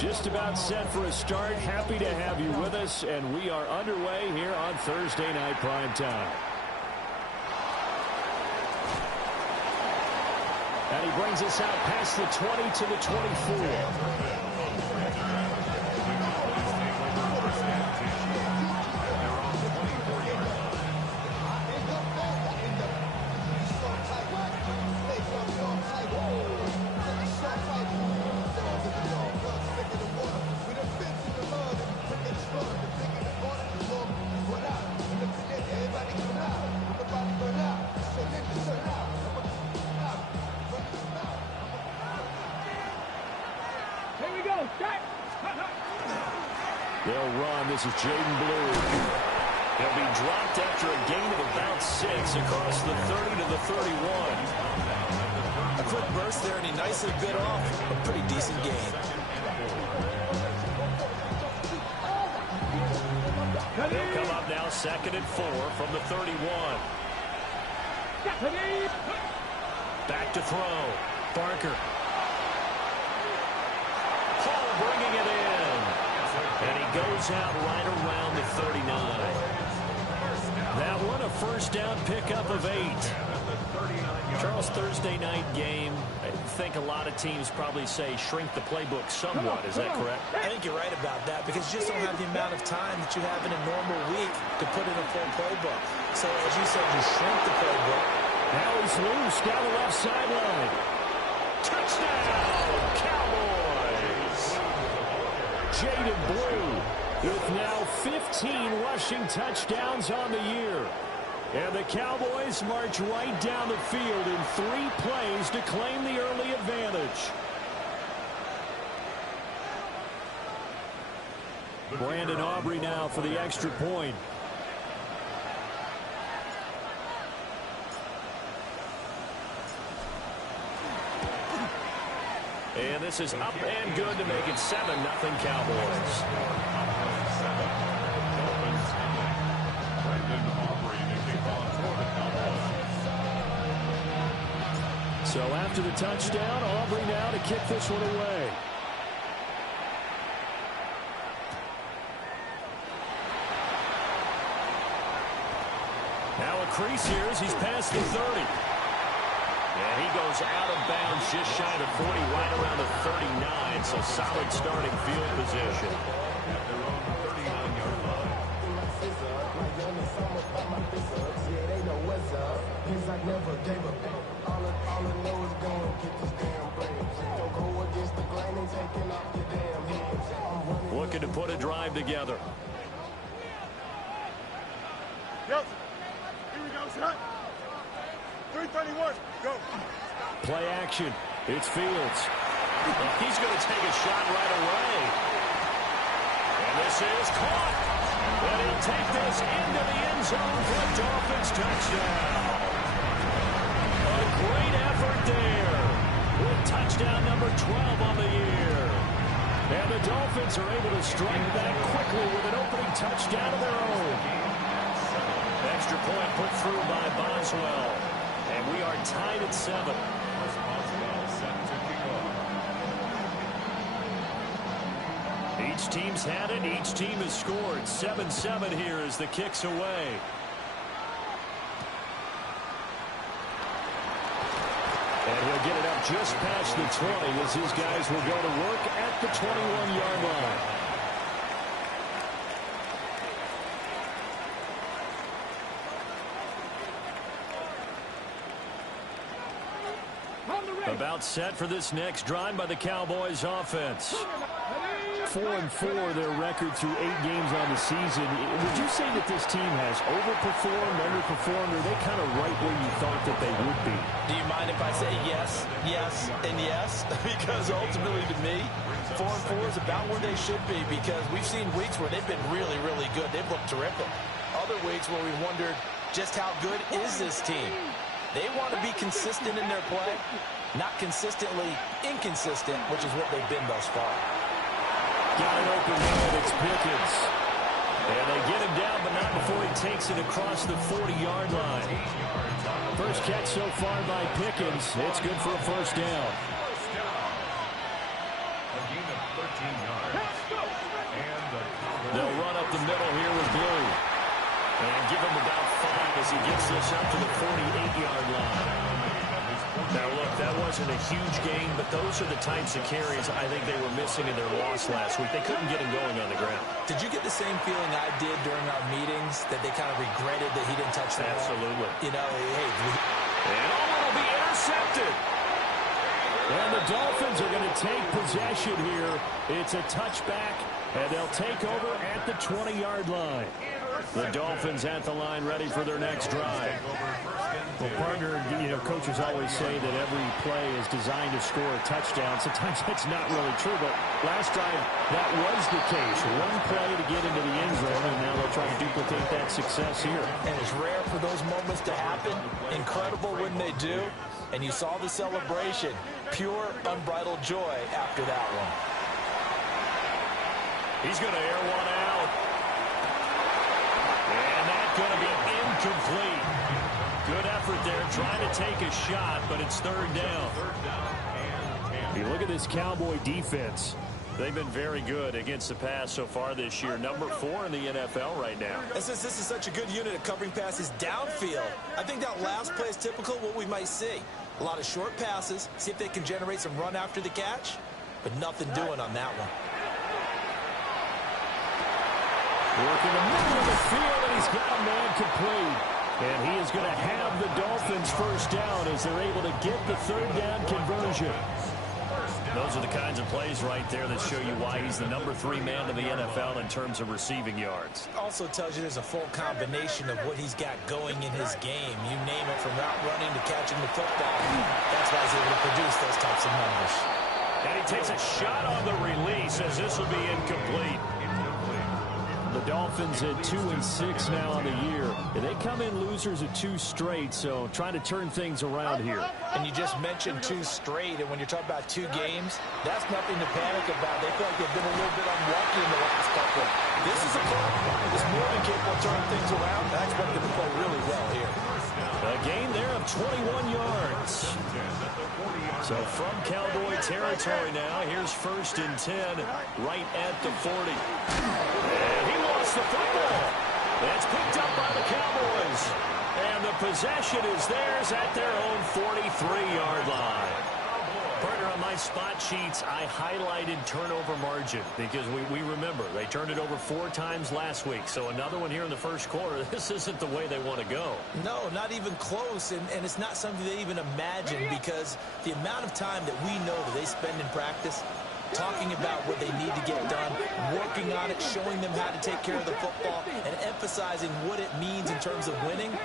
Just about set for a start. Happy to have you with us, and we are underway here on Thursday Night Primetime. And he brings us out past the 20 to the 24. They'll run. This is Jaden Blue. He'll be dropped after a gain of about 6 across the 30 to the 31. A quick burst there, and he nicely bit off a pretty decent gain. They'll come up now 2nd and 4 from the 31. Back to throw. Barker. Hall bringing it in. And he goes out right around the 39. That one, a first down pickup of 8. Charles, Thursday night game, I think a lot of teams probably say shrink the playbook somewhat. Is that correct? I think you're right about that because you just don't have the amount of time that you have in a normal week to put in a full playbook. So, as you said, you shrink the playbook. Now he's loose down the left sideline. Touchdown, Cowboys! Jaden Blue with now 15 rushing touchdowns on the year. And the Cowboys march right down the field in 3 plays to claim the early advantage. Brandon Aubrey now for the extra point. And this is up and good to make it 7-0 Cowboys. So after the touchdown, Aubrey now to kick this one away. Now a crease here as he's past the 30. And he goes out of bounds just shy of the 40, right around the 39. So solid starting field position. Looking to put a drive together. Yep. Here we go, son. 331. Go. Play action. It's Fields. He's going to take a shot right away. And this is caught. And he'll take this into the end zone for a Dolphins touchdown. A great effort there with touchdown number 12 on the year. And the Dolphins are able to strike back quickly with an opening touchdown of their own. Extra point put through by Boswell. And we are tied at 7. Each team's had it. Each team has scored. 7-7 here as the kick's away. And he'll get it up just past the 20 as his guys will go to work at the 21-yard line. About set for this next drive by the Cowboys offense. 4-4 their record through 8 games on the season. Would you say that this team has overperformed, underperformed, or are they kind of right where you thought that they would be? Do you mind if I say yes, yes, and yes? Because ultimately to me, 4-4 is about where they should be because we've seen weeks where they've been really, really good. They've looked terrific. Other weeks where we wondered just how good is this team? They want to be consistent in their play, not consistently inconsistent, which is what they've been thus far. Got it open man, it's Pickens. And they get him down, but not before he takes it across the 40-yard line. First catch so far by Pickens. It's good for a first down. They'll run up the middle here with Blue. And give him about 5 as he gets this up to the 48-yard line. Now, look, that wasn't a huge gain, but those are the types of carries I think they were missing in their loss last week. They couldn't get him going on the ground. Did you get the same feeling I did during our meetings, that they kind of regretted that he didn't touch the ball? Absolutely. You know, hey. And it'll be intercepted. And the Dolphins are going to take possession here. It's a touchback, and they'll take over at the 20-yard line. The Dolphins at the line, ready for their next drive. Well, partner, coaches always say that every play is designed to score a touchdown. Sometimes that's not really true, but last drive that was the case. One play to get into the end zone, and now they'll try to duplicate that success here. And it's rare for those moments to happen. Incredible when they do. And you saw the celebration. Pure, unbridled joy after that one. He's going to air one out. And that's going to be incomplete. Good effort there, trying to take a shot, but it's third down. You look at this Cowboy defense. They've been very good against the pass so far this year. Number 4 in the NFL right now. And since this is such a good unit of covering passes downfield, I think that last play is typical of what we might see. A lot of short passes, see if they can generate some run after the catch, but nothing doing on that one. Working the middle of the field, and he's got a man complete. And he is going to have the Dolphins first down as they're able to get the third down conversion. Those are the kinds of plays right there that show you why he's the number 3 man in the NFL in terms of receiving yards. Also tells you there's a full combination of what he's got going in his game. You name it, from route running to catching the football. That's why he's able to produce those types of numbers. And he takes a shot on the release as this will be incomplete. The Dolphins at 2-6 now on the year. And they come in losers at 2 straight, so trying to turn things around here. And you just mentioned 2 straight, and when you're talking about 2 games, that's nothing to panic about. They feel like they've been a little bit unlucky in the last couple. This is a club that's more than capable of turning things around. I expect them to play really well here. A gain there of 21 yards. So from Cowboy territory now, here's 1st and 10 right at the 40. And he lost the football. That's picked up by the Cowboys. And the possession is theirs at their own 43-yard line. Partner, on my spot sheets, I highlighted turnover margin because we remember they turned it over 4 times last week. So another one here in the first quarter. This isn't the way they want to go. No, not even close. And it's not something they even imagine, because the amount of time that we know that they spend in practice talking about what they need to get done, working on it, showing them how to take care of the football, and emphasizing what it means in terms of winning,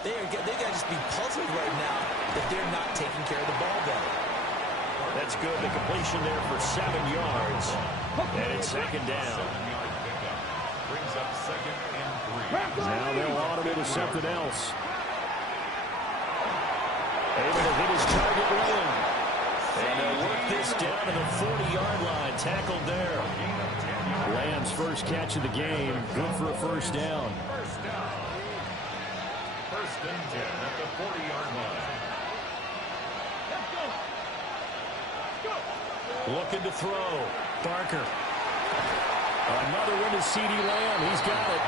they got to just be puzzled right now that they're not taking care of the ball better. That's good. The completion there for 7 yards. And it's 2nd down. Brings up 2nd and 3. Now they'll automate to something else. Able to hit his target running. And they'll work this down to the 40-yard line. Tackled there. Lamb's first catch of the game. Good for a first down. 1st and 10 at the 40-yard line. Looking to throw. Barker. Another one to CeeDee Lamb. He's got it.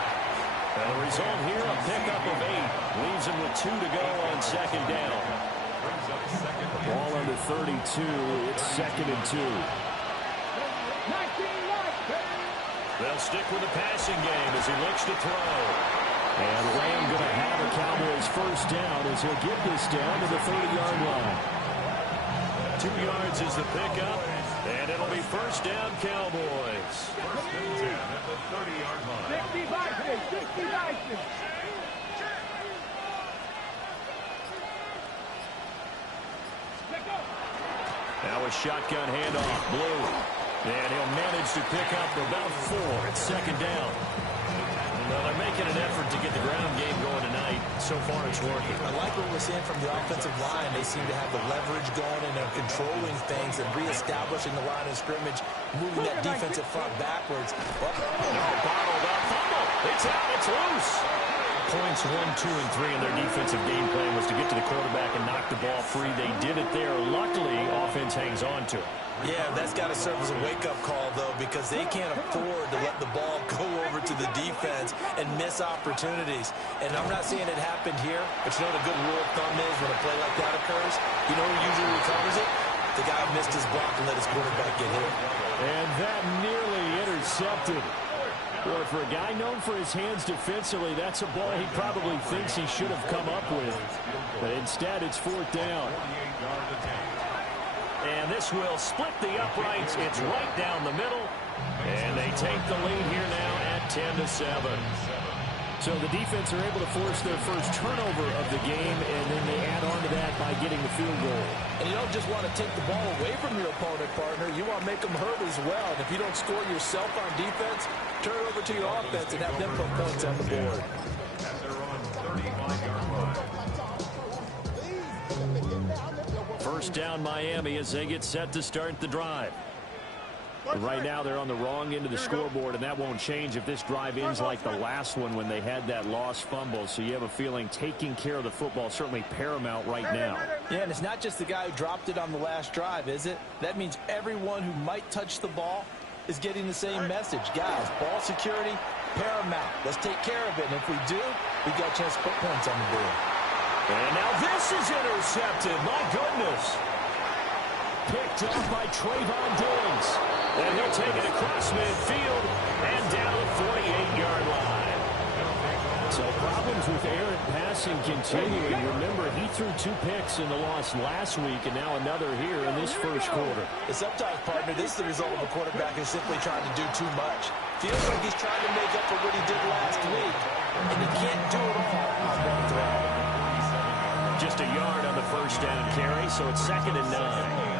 And the result here, a pickup of 8. Leaves him with 2 to go on 2nd down. Ball under 32. It's 2nd and 2. They'll stick with the passing game as he looks to throw. And Lamb going to have a Cowboys first down as he'll get this down to the 30-yard line. 2 yards is the pickup. And it'll be first down, Cowboys. 1st and 10 at the 30-yard line. 60 Now a shotgun handoff. Blue. And he'll manage to pick up about 4 at 2nd down. Well, they're making an effort to get the ground game going tonight. So far, it's working. I like what we're seeing from the offensive line. They seem to have the leverage going, and they're controlling things and reestablishing the line of scrimmage, moving that defensive front backwards. Bottled up. Fumble. It's out. It's loose. points 1, 2, and 3 in their defensive game plan was to get to the quarterback and knock the ball free. They did it there. Luckily, offense hangs on to it. Yeah, that's got to serve as a wake-up call, though, because they can't afford to let the ball go over to the defense and miss opportunities. And I'm not saying it happened here, but you know what a good rule of thumb is when a play like that occurs? You know who usually recovers it? The guy who missed his block and let his quarterback get hit. And that nearly intercepted. Boy, for a guy known for his hands defensively, that's a ball he probably thinks he should have come up with. But instead, it's 4th down. And this will split the uprights. It's right down the middle. And they take the lead here now at 10-7. So the defense are able to force their first turnover of the game, and then they add on to that by getting the field goal. And you don't just want to take the ball away from your opponent, partner. You want to make them hurt as well. And if you don't score yourself on defense, turn it over to your offense and have them put points on the board. As they're on 35-yard line. First down, Miami, as they get set to start the drive. And right now, they're on the wrong end of the scoreboard, and that won't change if this drive ends like the last one when they had that lost fumble. So you have a feeling taking care of the football is certainly paramount right now. Yeah, and it's not just the guy who dropped it on the last drive, is it? That means everyone who might touch the ball is getting the same message. Guys, ball security, paramount. Let's take care of it, and if we do, we got a chance to put points on the board. And now this is intercepted. My goodness. Picked up by Trayvon Diggs. And he'll take it across midfield and down the 48-yard line. So problems with errant passing continuing. Remember, he threw 2 picks in the loss last week, and now another here in this first quarter. And sometimes, partner, this is the result of a quarterback who's simply trying to do too much. Feels like he's trying to make up for what he did last week. And he can't do it all on one throw. Just a yard on the first down carry, so it's 2nd and 9.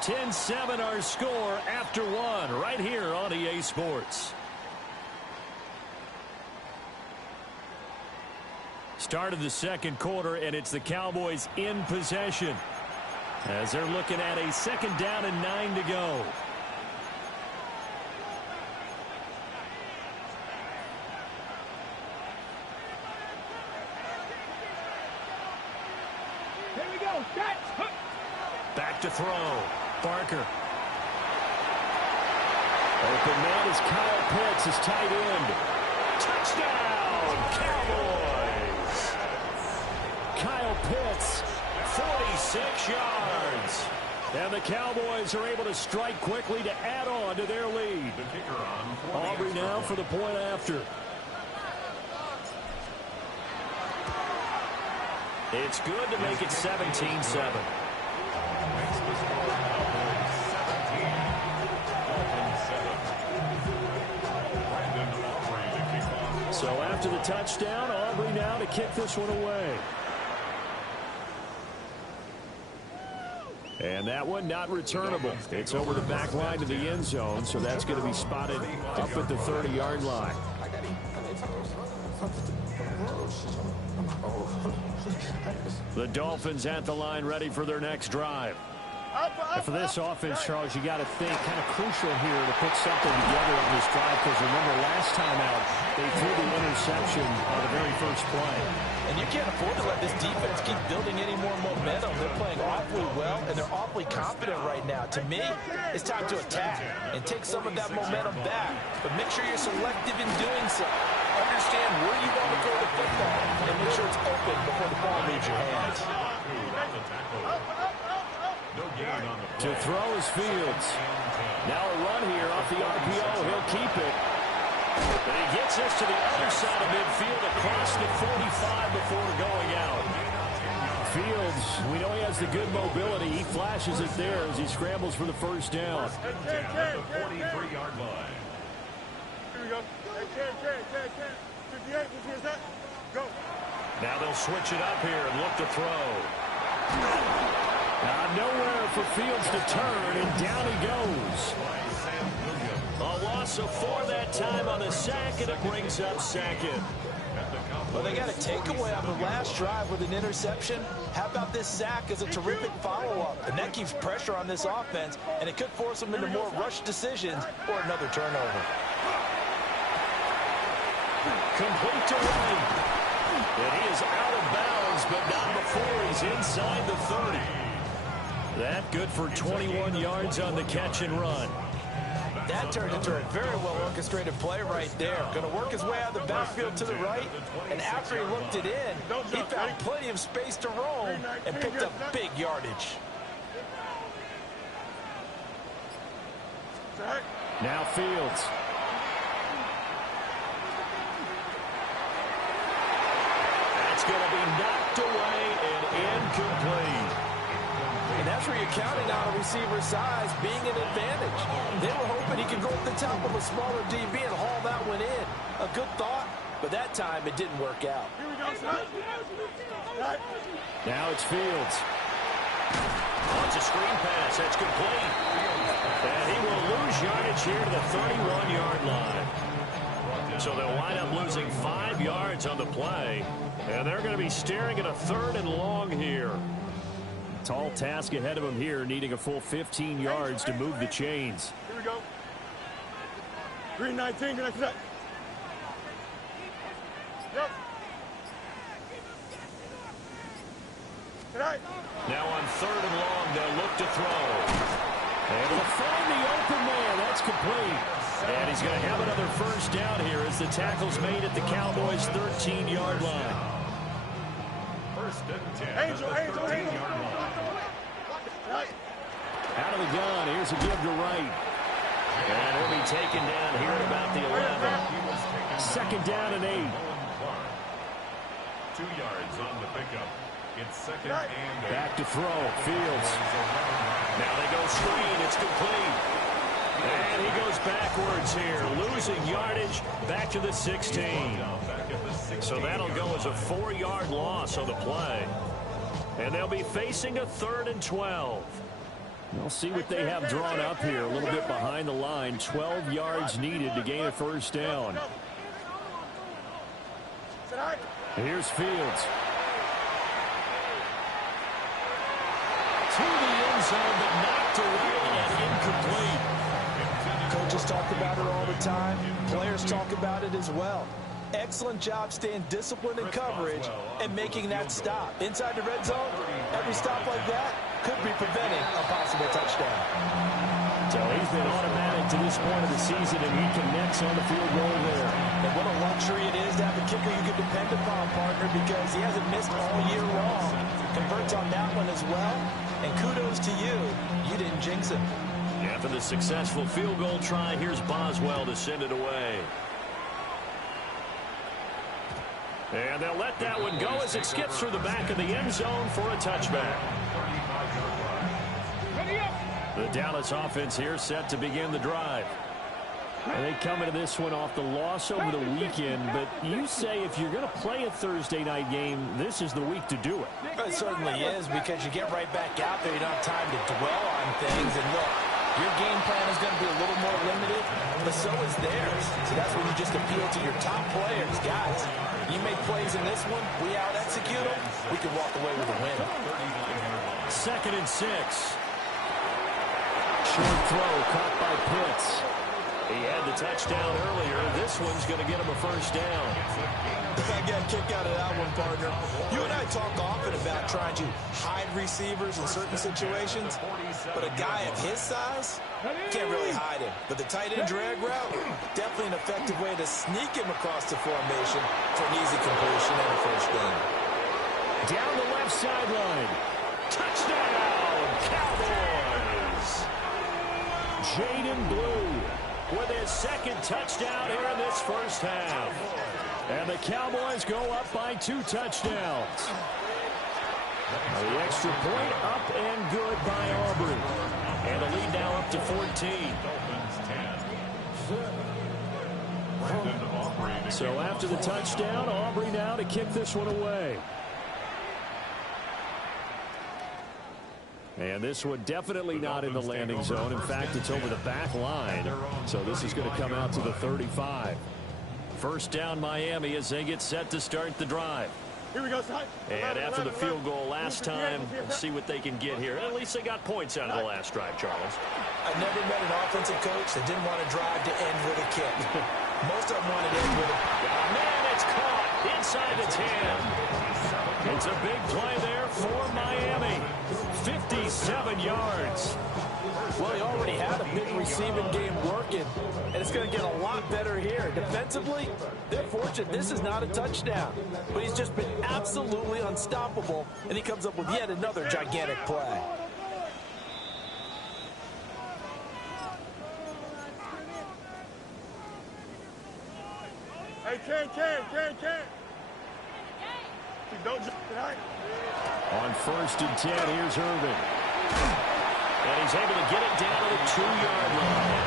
10-7 our score after 1 right here on EA Sports. Start of the second quarter, and it's the Cowboys in possession as they're looking at a 2nd down and 9 to go. Here we go. Back to throw. Barker. Open man is Kyle Pitts, his tight end. Touchdown, Cowboys! Kyle Pitts, 46 yards. And the Cowboys are able to strike quickly to add on to their lead. Aubrey now for the point after. It's good to make it 17-7. So after the touchdown, Aubrey now to kick this one away. And that one not returnable. It's over the back line to the end zone, so that's going to be spotted up at the 30-yard line. The Dolphins at the line ready for their next drive. And for this offense, Charles, you got to think kind of crucial here to put something together on this drive, because remember last time out they threw the interception on the very first play. And you can't afford to let this defense keep building any more momentum. They're playing awfully well, and they're awfully confident right now. To me, it's time to attack and take some of that momentum back. But make sure you're selective in doing so. Understand where you want to throw the football, and make sure it's open before the ball leaves your hands. To throw is Fields. Now a run here off the RPO. He'll keep it. But he gets us to the other side of midfield across the 45 before going out. Fields, we know he has the good mobility. He flashes it there as he scrambles for the first down. 43-yard line. Here we go. 58, which is that? Go. Now they'll switch it up here and look to throw. Nowhere for Fields to turn, and down he goes. A loss of 4 that time on the sack, and it brings up 2nd. Well, they got a takeaway on the last drive with an interception. How about this sack as a terrific follow-up? And that keeps pressure on this offense, and it could force them into more rushed decisions or another turnover. Complete to White. And he is out of bounds, but not before he's inside the 30. That good for 21 yards on the catch and run. That turned into a very well-orchestrated play right there. Going to work his way out of the backfield to the right, and after he looked it in, he found plenty of space to roam and picked up big yardage. Now Fields. That's going to be knocked away and incomplete. And that's where you're counting on a receiver's size being an advantage. They were hoping he could go at the top of a smaller DB and haul that one in. A good thought, but that time it didn't work out. Now it's Fields. Oh, it's a screen pass. That's complete. And he will lose yardage here to the 31-yard line. So they'll wind up losing 5 yards on the play. And they're going to be staring at a 3rd and long here. Tall task ahead of him here, needing a full 15 yards to move the chains. Here we go. 319, good next. Yep. Now on 3rd and long, they'll look to throw. Able to find the open man. That's complete. And he's going to have another first down here as the tackle's made at the Cowboys' 13-yard line. First and 10. Angel. Out of the gun. Here's a give to Wright. And he'll be taken down here at about the 11. 2nd down and 8. 2 yards on the pickup. It's 2nd and 8. Back to throw. Fields. Now they go screen. It's complete. And he goes backwards here, losing yardage back to the 16. So that'll go as a 4-yard loss on the play. And they'll be facing a 3rd and 12. We'll see what they have drawn up here. A little bit behind the line. 12 yards needed to gain a first down. Here's Fields. To the end zone, but knocked away and incomplete. Coaches talk about it all the time. Players talk about it as well. Excellent job staying disciplined in coverage and making that stop. Inside the red zone, every stop like that could be preventing a possible touchdown. So he's been automatic to this point of the season, and he connects on the field goal there. And what a luxury it is to have a kicker you can depend upon, partner, because he hasn't missed all year long. Converts on that one as well. And kudos to you. You didn't jinx him. After the successful field goal try, here's Boswell to send it away. And they'll let that one go as it skips through the back of the end zone for a touchback. The Dallas offense here set to begin the drive. And they come into this one off the loss over the weekend, but you say if you're going to play a Thursday night game, this is the week to do it. It certainly is, because you get right back out there. You don't have time to dwell on things. And look, your game plan is going to be a little more limited, but so is theirs. So that's when you just appeal to your top players. Guys, you make plays in this one, we out-execute them, we can walk away with a win. 2nd and 6. Short throw caught by Pitts. He had the touchdown earlier. This one's going to get him a first down. I got a kick out of that one, partner. You and I talk often about trying to hide receivers in certain situations, but a guy of his size can't really hide him. But the tight end drag route, definitely an effective way to sneak him across the formation for an easy completion and a first down. Down the left sideline. Touchdown, Cowboys! Jaden Blue With his 2nd touchdown here in this first half. And the Cowboys go up by 2 touchdowns. The extra point up and good by Aubrey. And the lead now up to 14. So after the touchdown, Aubrey now to kick this one away. And this one definitely not in the landing zone. In fact, it's over the back line. So this is going to come out to the 35. First down Miami as they get set to start the drive. Here we go, son. And after the field goal last time, let's see what they can get here. At least they got points out of the last drive, Charles. I never met an offensive coach that didn't want to drive to end with a kick. Most of them wanted to end with a... Oh, man, it's caught inside the 10. It's a big play there for Miami. 57 yards. Well, he already had a big receiving game working, and it's going to get a lot better here. Defensively, they're fortunate this is not a touchdown, but he's just been absolutely unstoppable, and he comes up with yet another gigantic play. Hey, Ken. Don't jump tonight. On 1st and 10, here's Irvin. And he's able to get it down to the 2-yard line.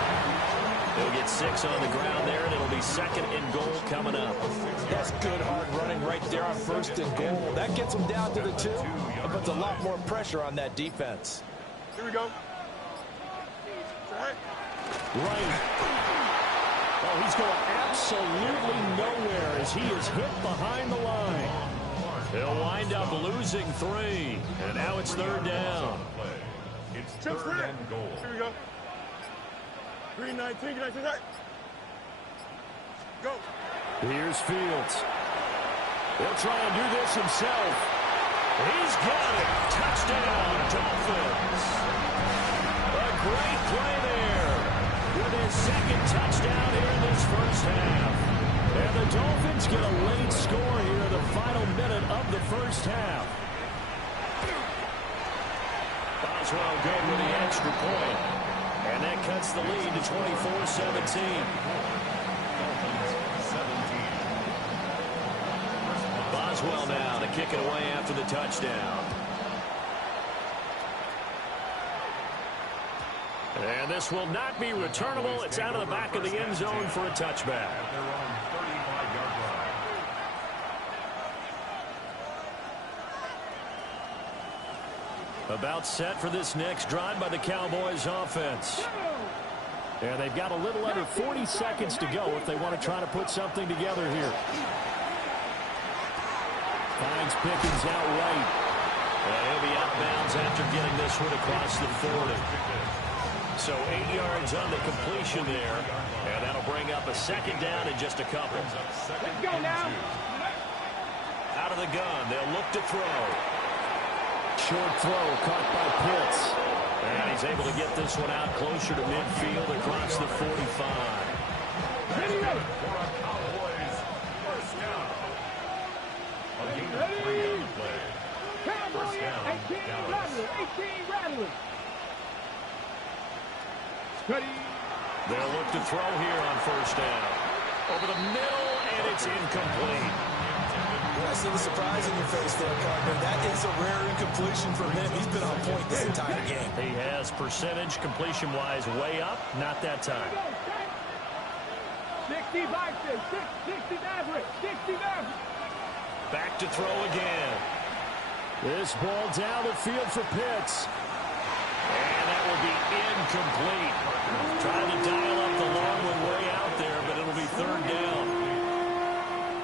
He'll get 6 on the ground there, and it'll be 2nd and goal coming up. That's good hard running right there on 1st and goal. That gets him down to the 2 and puts a lot more pressure on that defense. Here we go. Right. Oh, he's going absolutely nowhere as he is hit behind the line. He'll wind up losing 3, and now it's 3rd down. It's 3rd and goal. Here we go. 3-19. Go. Here's Fields. He'll try and do this himself. He's got it. Touchdown, Dolphins. A great play there with his 2nd touchdown here in this first half. And the Dolphins get a late score here in the final minute of the first half. Boswell good with the extra point. And that cuts the lead to 24-17. Boswell now to kick it away after the touchdown. And this will not be returnable. It's out of the back of the end zone for a touchback. About set for this next drive by the Cowboys offense. And they've got a little under 40 seconds to go if they want to try to put something together here. Finds Pickens out right. And he'll be outbounds after getting this one across the 40. So 8 yards on the completion there. And that'll bring up a 2nd down in just a couple. Let's go now. Out of the gun, they'll look to throw. Short throw caught by Pitts. And he's able to get this one out closer to midfield across the 45. Ready. Cowboys 18 rattling. Ready. They'll look to throw here on 1st down. Over the middle, and it's incomplete. I see the surprise in your face there, partner. That is a rare incompletion from him. He's been on point this entire game. He has percentage completion-wise way up. Not that time. 60 average. Back to throw again. This ball down the field for Pitts. And that will be incomplete. Trying to dial up the long one way out there, but it'll be 3rd down.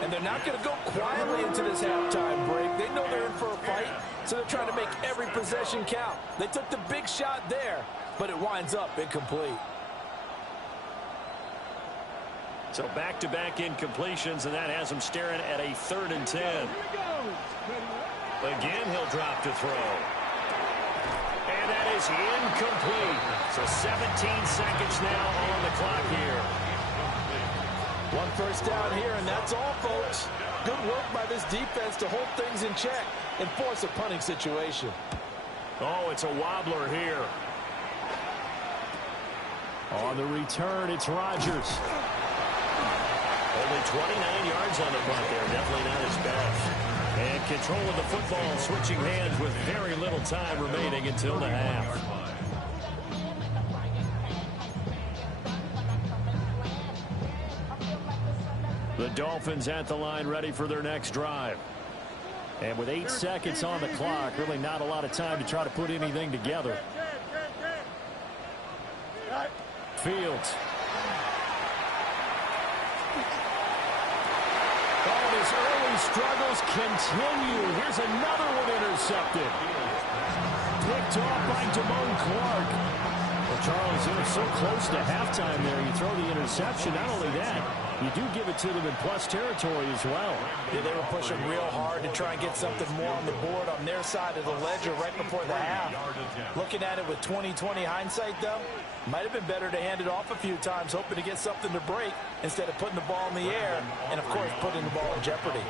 And they're not going to go quietly into this halftime break. They know they're in for a fight, so they're trying to make every possession count. They took the big shot there, but it winds up incomplete. So back-to-back incompletions, and that has him staring at a 3rd and 10. Again, he'll drop to throw. And that is incomplete. So 17 seconds now on the clock here. 1 first down here, and that's all, folks. Good work by this defense to hold things in check and force a punting situation. Oh, it's a wobbler here. On the return, it's Rodgers. Only 29 yards on the punt there. Definitely not his best. And control of the football, switching hands with very little time remaining until the half. The Dolphins at the line ready for their next drive. And with 8 seconds on the clock, really not a lot of time to try to put anything together. Fields. And his early struggles continue. Here's another one intercepted. Picked off by Damone Clark. Well, Charles, they're so close to halftime there. You throw the interception. Not only that, you do give it to them in plus territory as well. Yeah, they were pushing real hard to try and get something more on the board on their side of the ledger right before the half. Looking at it with 20/20 hindsight, though, might have been better to hand it off a few times, hoping to get something to break instead of putting the ball in the air and, of course, putting the ball in jeopardy.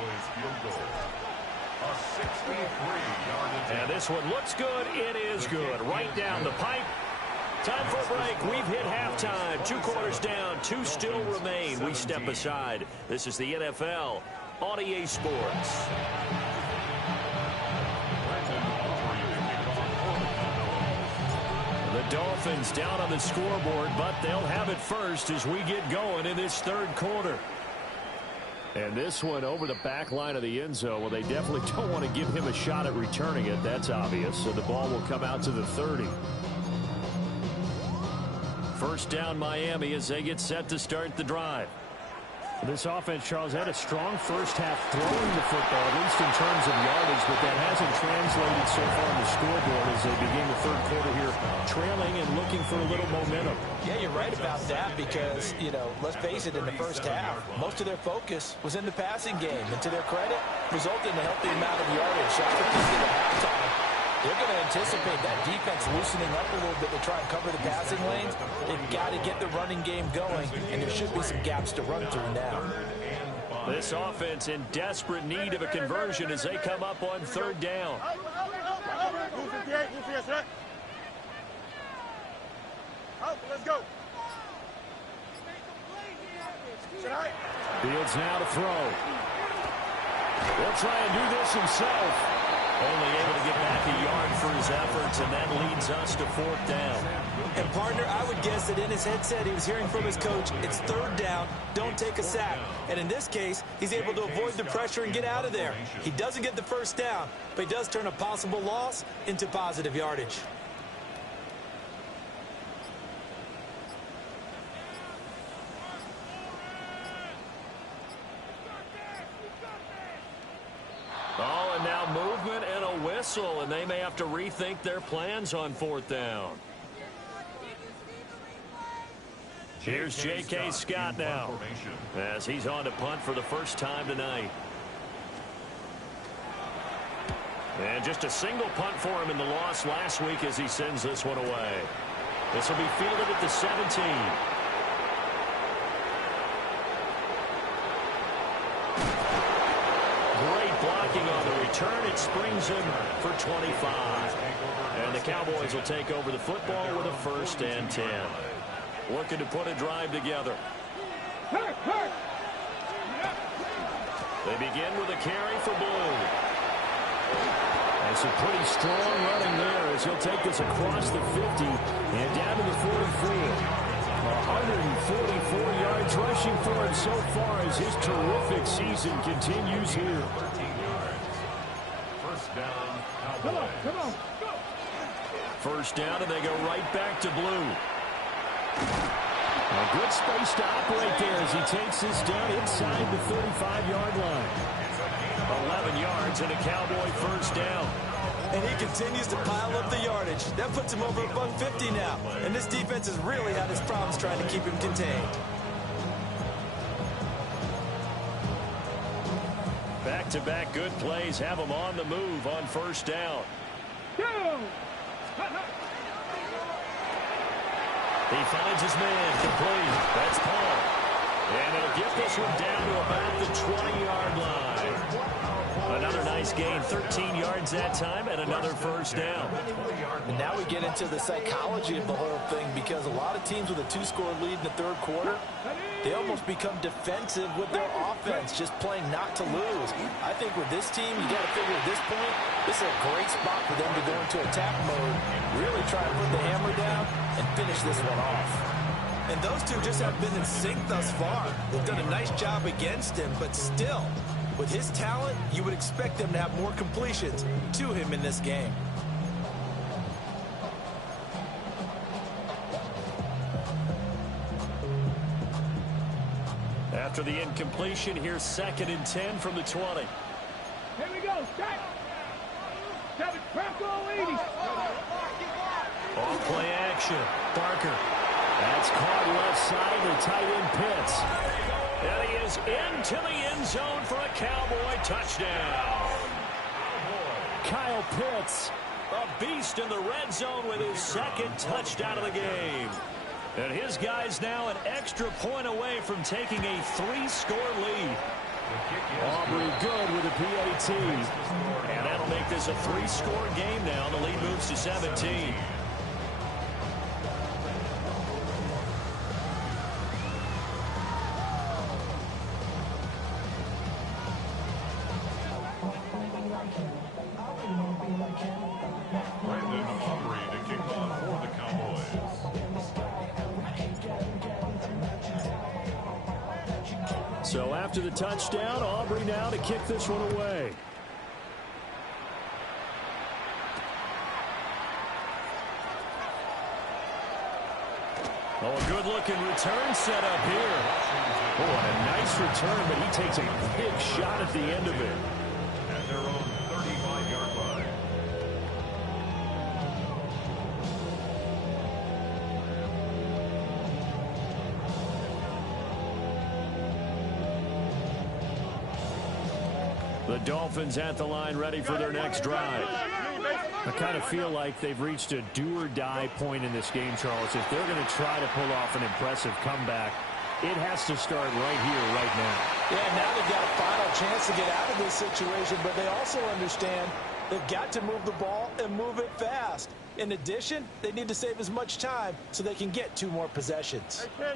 And this one looks good. It is good. Right down the pipe. Time for a break. We've hit halftime. 2 quarters down. 2 still remain. We step aside. This is the NFL on EA Sports. The Dolphins down on the scoreboard, but they'll have it first as we get going in this third quarter. And this one over the back line of the end zone. Well, they definitely don't want to give him a shot at returning it. That's obvious. So the ball will come out to the 30. First down Miami as they get set to start the drive. This offense, Charles, had a strong first half throwing the football, at least in terms of yardage, but that hasn't translated so far on the scoreboard as they begin the third quarter here, trailing and looking for a little momentum. Yeah, you're right about that because, let's face it, in the first half, most of their focus was in the passing game. And to their credit, resulted in a healthy amount of yardage. So I think this is the halftime. They're going to anticipate that defense loosening up a little bit to try and cover the passing lanes. They've got to get the running game going, and there should be some gaps to run through now. This offense in desperate need of a conversion as they come up on third down. Let's go. Fields now to throw. He'll try and do this himself. Only able to get back a yard for his efforts, and that leads us to fourth down. And, partner, I would guess that in his headset he was hearing from his coach, it's third down, don't take a sack. And in this case, he's able to avoid the pressure and get out of there. He doesn't get the first down, but he does turn a possible loss into positive yardage. Oh, and now movement and a whistle, and they may have to rethink their plans on fourth down. Here's J.K. Scott now as he's on to punt for the first time tonight. And just a single punt for him in the loss last week as he sends this one away. This will be fielded at the 17. Blocking on the return, it springs him for 25. And the Cowboys will take over the football with a 1st and 10. Looking to put a drive together. They begin with a carry for Blue. And some pretty strong running there as he'll take this across the 50 and down to the 44. 144 yards rushing for him so far as his terrific season continues here. Come on, come on. First down, and they go right back to Blue. A good space to operate there as he takes this down inside the 35-yard line. 11 yards and a Cowboy first down. And he continues to pile up the yardage. That puts him over $150 now. And this defense has really had its problems trying to keep him contained. Back-to-back good plays have him on the move on first down. He finds his man complete. That's Paul. And he'll get this one down to about the 20-yard line. Another nice gain, 13 yards that time, and another first down. And now we get into the psychology of the whole thing because a lot of teams with a 2-score lead in the third quarter, they almost become defensive with their offense, just playing not to lose. I think with this team, you got to figure at this point, this is a great spot for them to go into attack mode, really try to put the hammer down and finish this one off. And those two just have been in sync thus far. They've done a nice job against him, but still, with his talent, you would expect them to have more completions to him in this game. At after the incompletion. Here's 2nd and 10 from the 20. Here we go. Set. 7. Crack all 80. Off play action. Barker. That's caught left side. The tight end Pitts. And he is into the end zone for a Cowboy touchdown. Kyle Pitts, a beast in the red zone with his 2nd touchdown of the game. And his guy's now an extra point away from taking a 3-score lead. Aubrey good with a PAT. And that'll make this a 3-score game now. The lead moves to 17. Brandon Aubrey to kick off for the Cowboys. So after the touchdown, Aubrey now to kick this one away. Oh, a good-looking return set up here. Oh, and a nice return, but he takes a big shot at the end of it. At their own 35-yard line. The Dolphins at the line, ready for their next drive. I kind of feel like they've reached a do-or-die point in this game, Charles. If they're going to try to pull off an impressive comeback, it has to start right here, right now. Yeah, now they've got a final chance to get out of this situation, but they also understand they've got to move the ball and move it fast. In addition, they need to save as much time so they can get 2 more possessions. Hey,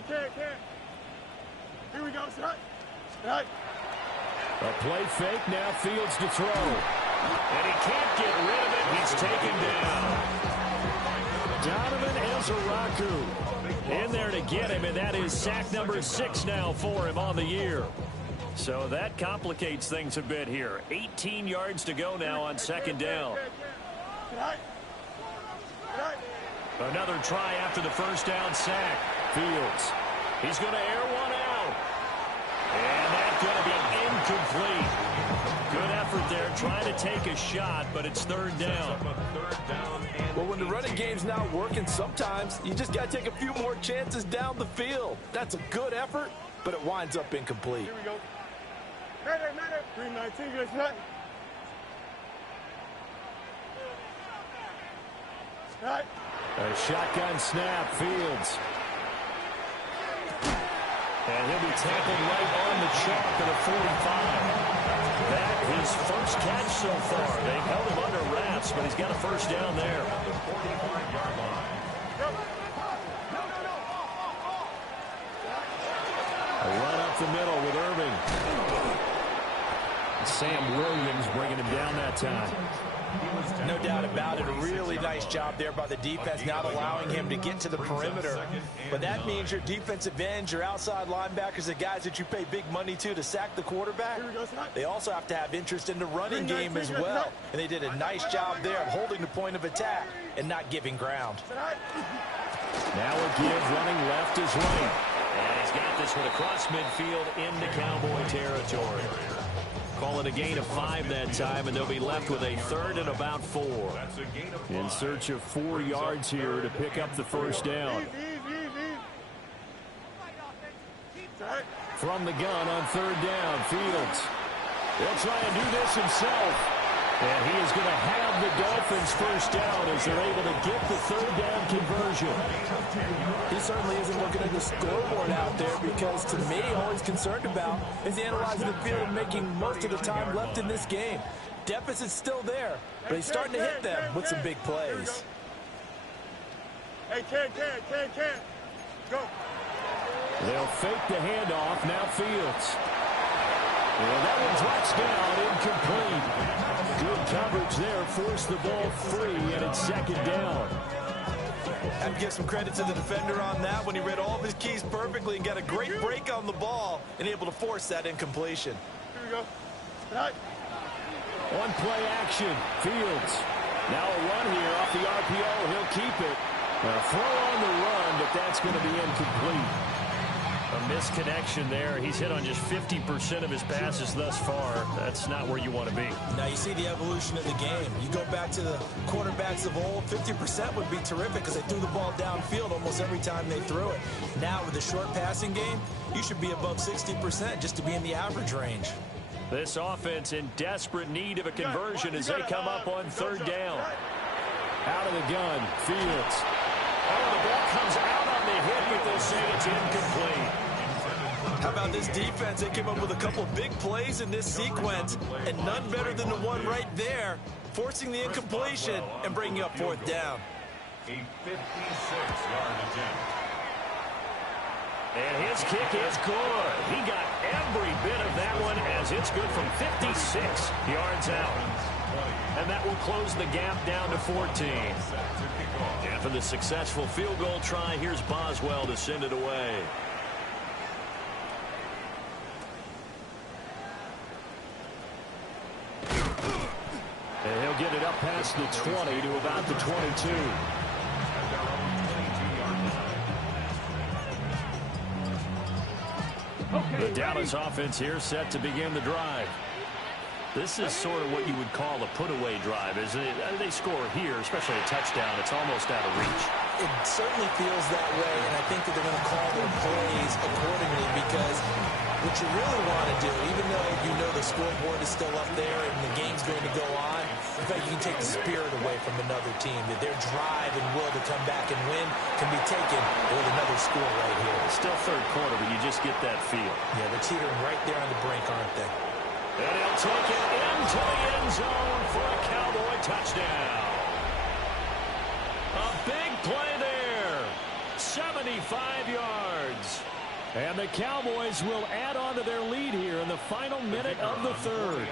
here we go, son. Right. A play fake, now Fields to throw. And he can't get rid of it. He's taken down. Donovan Ezeraku in there to get him, and that is sack number 6 now for him on the year. So that complicates things a bit here. 18 yards to go now on 2nd down. Another try after the first down sack. Fields. He's going to air one out. And that's going to be incomplete. Good effort there trying to take a shot, but it's 3rd down. Well, when the running game's not working, sometimes you just got to take a few more chances down the field. That's a good effort, but it winds up incomplete. Here we go. Matter. 319, good shot. Right. A shotgun snap, Fields. And he'll be tackled right on the chalk at a 45. That his first catch so far. They held him under wraps, but he's got a first down there. A run up the middle with Irving. Sam Williams bringing him down that time. No doubt about it. A really nice job there by the defense, not allowing him to get to the perimeter. But that means your defensive ends, your outside linebackers, the guys that you pay big money to sack the quarterback, they also have to have interest in the running game as well. And they did a nice job there of holding the point of attack and not giving ground. Now a give, running left is right. And he's got this one across midfield into Cowboy territory. Call it a gain of 5 that time, and they'll be left with a 3rd and about 4. In search of 4 yards here to pick up the first down. From the gun on 3rd down, Fields. He'll try and do this himself. And he is going to have the Dolphins first down as they're able to get the 3rd down conversion. He certainly isn't looking at the scoreboard out there because, to me, all he's concerned about is analyzing the field and making most of the time left in this game. Deficit's still there, but he's starting to hit them with some big plays. Hey, can. Go. They'll fake the handoff. Now Fields. Well, that one drops down, incomplete. Good coverage there, forced the ball free, and it's 2nd down. I have to give some credit to the defender on that when he read all of his keys perfectly and got a great break on the ball and able to force that incompletion. Here we go. Right. On play action, Fields. Now a run here off the RPO. He'll keep it. A throw on the run, but that's going to be incomplete. A misconnection there. He's hit on just 50% of his passes thus far. That's not where you want to be. Now you see the evolution of the game. You go back to the quarterbacks of old, 50% would be terrific because they threw the ball downfield almost every time they threw it. Now with the short passing game, you should be above 60% just to be in the average range. This offense in desperate need of a conversion as they come up on third down. Out of the gun, Fields. Oh, the ball comes out on the hit, but they'll say it's incomplete. How about this defense? They came up with a couple big plays in this sequence, and none better than the one right there, forcing the incompletion and bringing up fourth down. A 56-yard attempt. And his kick is good. He got every bit of that one as it's good from 56 yards out. And that will close the gap down to 14. And for the successful field goal try, here's Boswell to send it away. And he'll get it up past the 20 to about the 22. The Dallas offense here set to begin the drive. This is sort of what you would call a put-away drive, isn't it? They score here, especially a touchdown. It's almost out of reach. It certainly feels that way, and I think that they're going to call their plays accordingly because what you really want to do, even though you know the scoreboard is still up there and the game's going to go on, in fact, you can take the spirit away from another team, that their drive and will to come back and win can be taken with another score right here. Still third quarter, but you just get that feel. Yeah, they're teetering right there on the brink, aren't they? And he'll take it into the end zone for a Cowboy touchdown. A big play there. 75 yards. And the Cowboys will add on to their lead here in the final minute of the third.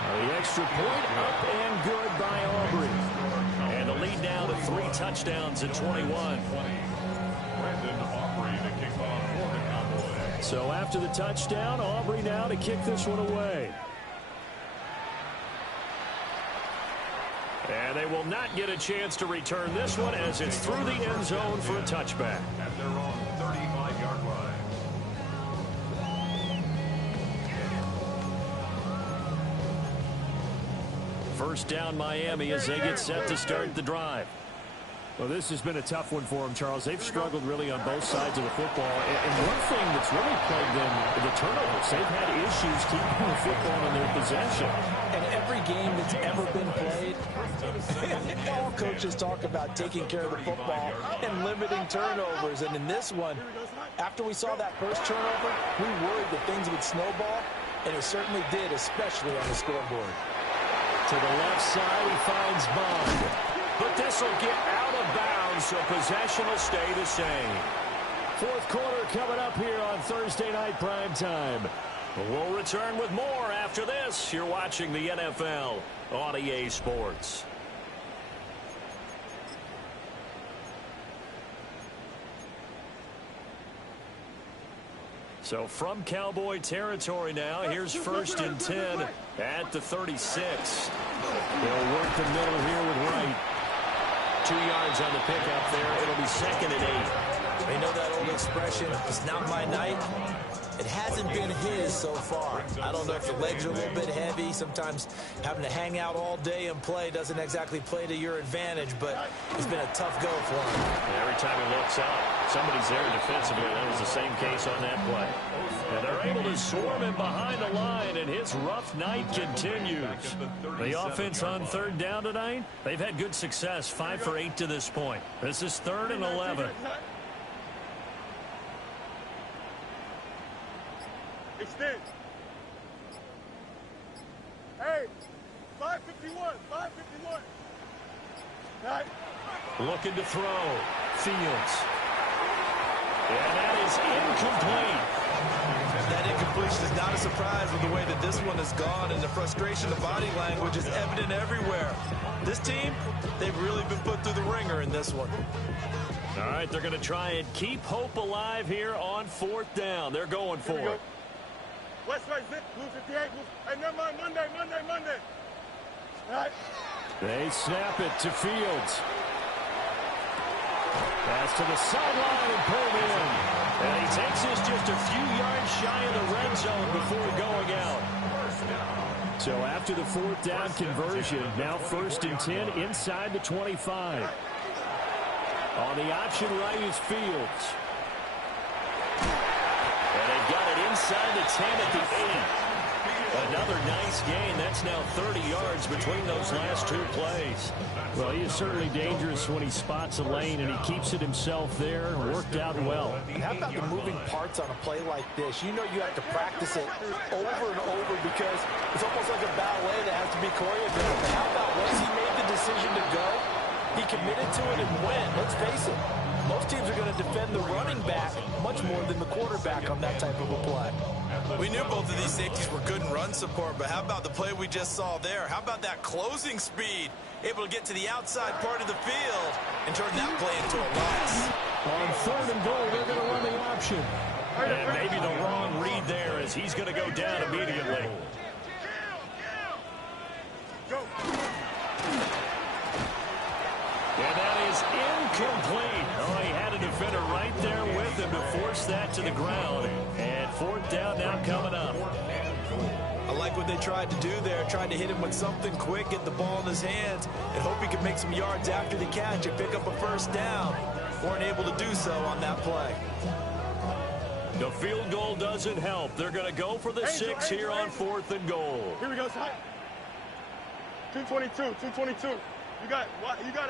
The extra point up and good by Aubrey. And the lead now to 3 touchdowns at 21. So after the touchdown, Aubrey now to kick this one away. And they will not get a chance to return this one as it's through the end zone for a touchback. At their own 35-yard line. First down Miami as they get set to start the drive. Well, this has been a tough one for them, Charles. They've struggled really on both sides of the football. And one thing that's really plagued them, the turnovers. They've had issues keeping the football in their possession. And every game that's ever been played, all coaches talk about taking care of the football and limiting turnovers. And in this one, after we saw that first turnover, we worried that things would snowball, and it certainly did, especially on the scoreboard. To the left side, he finds Bond. But this will get out of bounds, so possession will stay the same. Fourth quarter coming up here on Thursday Night Primetime. We'll return with more after this. You're watching the NFL on EA Sports. So from Cowboy territory now, here's 1st and 10 at the 36. They'll work the middle here with Wright. 2 yards on the pickup there. It'll be 2nd and 8. You know that old expression, it's not my night? It hasn't been his so far. I don't know if the legs are a little bit heavy. Sometimes having to hang out all day and play doesn't exactly play to your advantage, but it's been a tough go for him. And every time he looks out, somebody's there defensively. That was the same case on that play. And they're able to swarm him behind the line, and his rough night continues. The offense on third down tonight, they've had good success, 5 for 8 to this point. This is 3rd and 11. Extend. Hey, 551, 551. Right. Looking to throw. Fields. And that is incomplete. That incompletion is not a surprise with the way that this one has gone, and the frustration, the body language is evident everywhere. This team, they've really been put through the ringer in this one. All right, they're going to try and keep hope alive here on 4th down. They're going for it. West right, zip, blue 58, blue. Hey, never mind, Monday. All right. They snap it to Fields. Pass to the sideline and pulled in. And he takes this just a few yards shy of the red zone before going out. So after the fourth down conversion, now 1st and 10 inside the 25. On the option right is Fields. And they got it inside the 10 at the 8. Another nice gain. That's now 30 yards between those last two plays. Well, he is certainly dangerous when he spots a lane, and he keeps it himself there. Worked out well. How about the moving parts on a play like this? You know you have to practice it over and over because it's almost like a ballet that has to be choreographed. How about once he made the decision to go, he committed to it and went. Let's face it, most teams are going to defend the running back much more than the quarterback on that type of a play. We knew both of these safeties were good in run support, but how about the play we just saw there? How about that closing speed? Able to get to the outside part of the field and turn that play into a loss. On 3rd and goal, they're going to run the option. And maybe the wrong read there as he's going to go down immediately. And that is incomplete. Oh, he had a defender right there with him to force that to the ground. And 4th down now coming up. I like what they tried to do there. Tried to hit him with something quick, get the ball in his hands, and hope he could make some yards after the catch and pick up a 1st down. Weren't able to do so on that play. The field goal doesn't help. They're going to go for the 6 here on 4th and goal. Here we go, side. 222. You got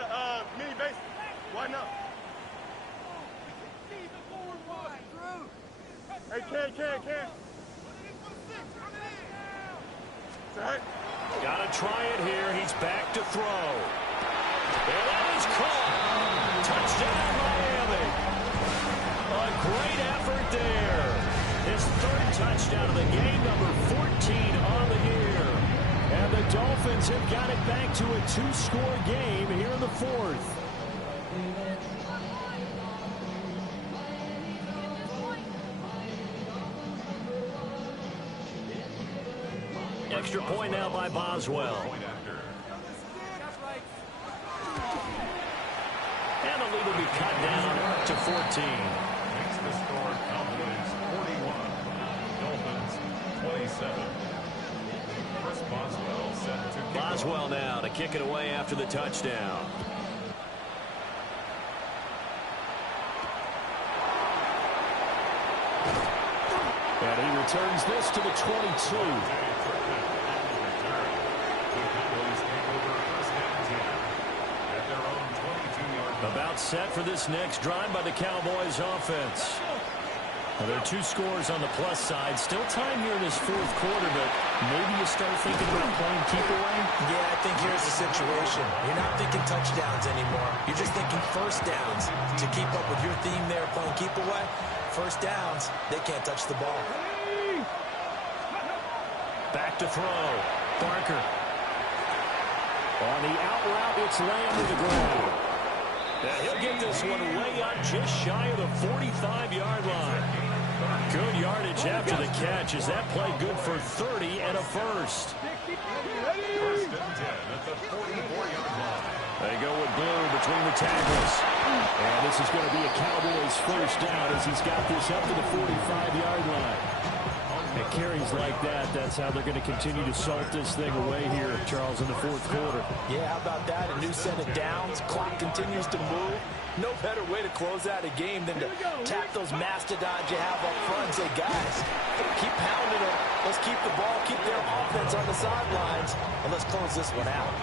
a mini base. Why not? Hey, Ken. Got to try it here. He's back to throw. And that is caught. Touchdown, Miami. A great effort there. His 3rd touchdown of the game, number 14 on the year. And the Dolphins have got it back to a 2-score game here in the 4th. Extra point now by Boswell. And the lead will be cut down to 14. Makes the score Cowboys 41, Dolphins 27. Chris Boswell set to kick Boswell now to kick it away after the touchdown. And he returns this to the 22. About set for this next drive by the Cowboys offense. Well, there are 2 scores on the plus side. Still time here in this 4th quarter, but maybe you start thinking about playing keep away? Yeah, I think here's the situation. You're not thinking touchdowns anymore. You're just thinking 1st downs. To keep up with your theme there, playing keep away, 1st downs, they can't touch the ball. Back to throw. Barker. On the out route, it's Lamb to the ground. He'll get this one way up just shy of the 45-yard line. Good yardage after the catch. Is that play good for 30 and a 1st? 1st and 10 at the 44-yard line. They go with Blue between the tackles. And this is going to be a Cowboys 1st down as he's got this up to the 45-yard line. And carries like that, that's how they're going to continue to salt this thing away here, Charles, in the 4th quarter. Yeah, how about that? A new set of downs. Clock continues to move. No better way to close out a game than to tap those mastodons you have up front and say, guys, keep pounding them. Let's keep the ball, keep their offense on the sidelines, and let's close this one out.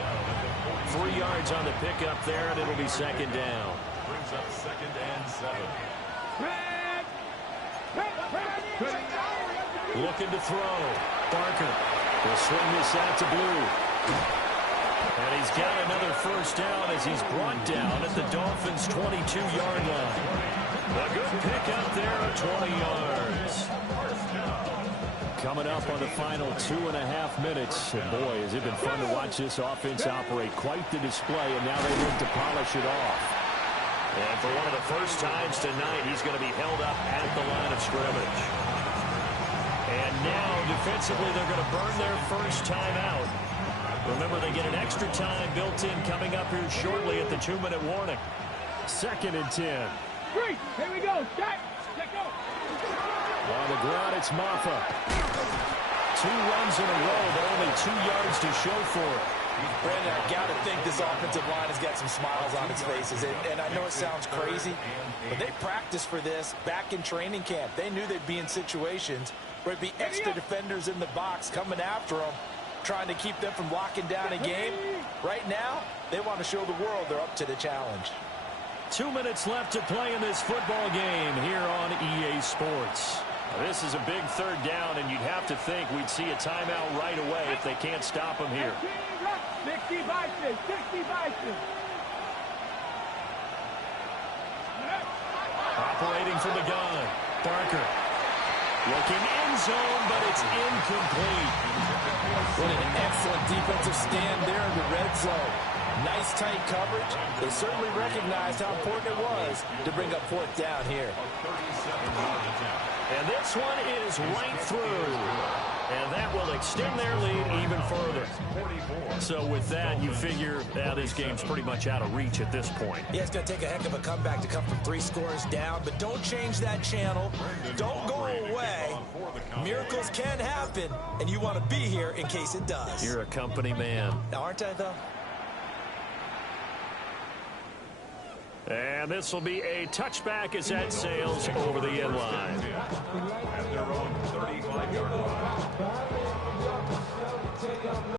3 yards on the pickup there, and it'll be 2nd down. Brings up 2nd and 7. Looking to throw. Barker will swing this out to Blue. And he's got another 1st down as he's brought down at the Dolphins' 22-yard line. A good pickup there of 20 yards. Coming up on the final 2.5 minutes. And boy, has it been fun to watch this offense operate. Quite the display, and now they look to polish it off. And for one of the first times tonight, he's going to be held up at the line of scrimmage. And now, defensively, they're going to burn their first time out. Remember, they get an extra time built in coming up here shortly at the 2-minute warning. 2nd and 10. 3, here we go, set, go. On the ground, it's Maffa. 2 runs in a row, but only 2 yards to show for it. Brandon, I got to think this offensive line has got some smiles on its faces. And I know it sounds crazy, but they practiced for this back in training camp. They knew they'd be in situations where it'd be extra defenders in the box coming after them, trying to keep them from locking down a game. Right now, they want to show the world they're up to the challenge. 2 minutes left to play in this football game here on EA Sports. This is a big 3rd down, and you'd have to think we'd see a timeout right away if they can't stop them here. 60 Bison, 60 Bison. Operating from the gun, Barker. Looking end zone, but it's incomplete. What an excellent defensive stand there in the red zone. Nice tight coverage. They certainly recognized how important it was to bring up 4th down here. And this one is right through. And that will extend their lead even further. So with that, you figure this game's pretty much out of reach at this point. Yeah, it's going to take a heck of a comeback to come from 3 scores down, but don't change that channel. Don't go away. Miracles can happen, and you want to be here in case it does. You're a company man. Now, aren't I, though? And this will be a touchback as that sails over the end line. At their own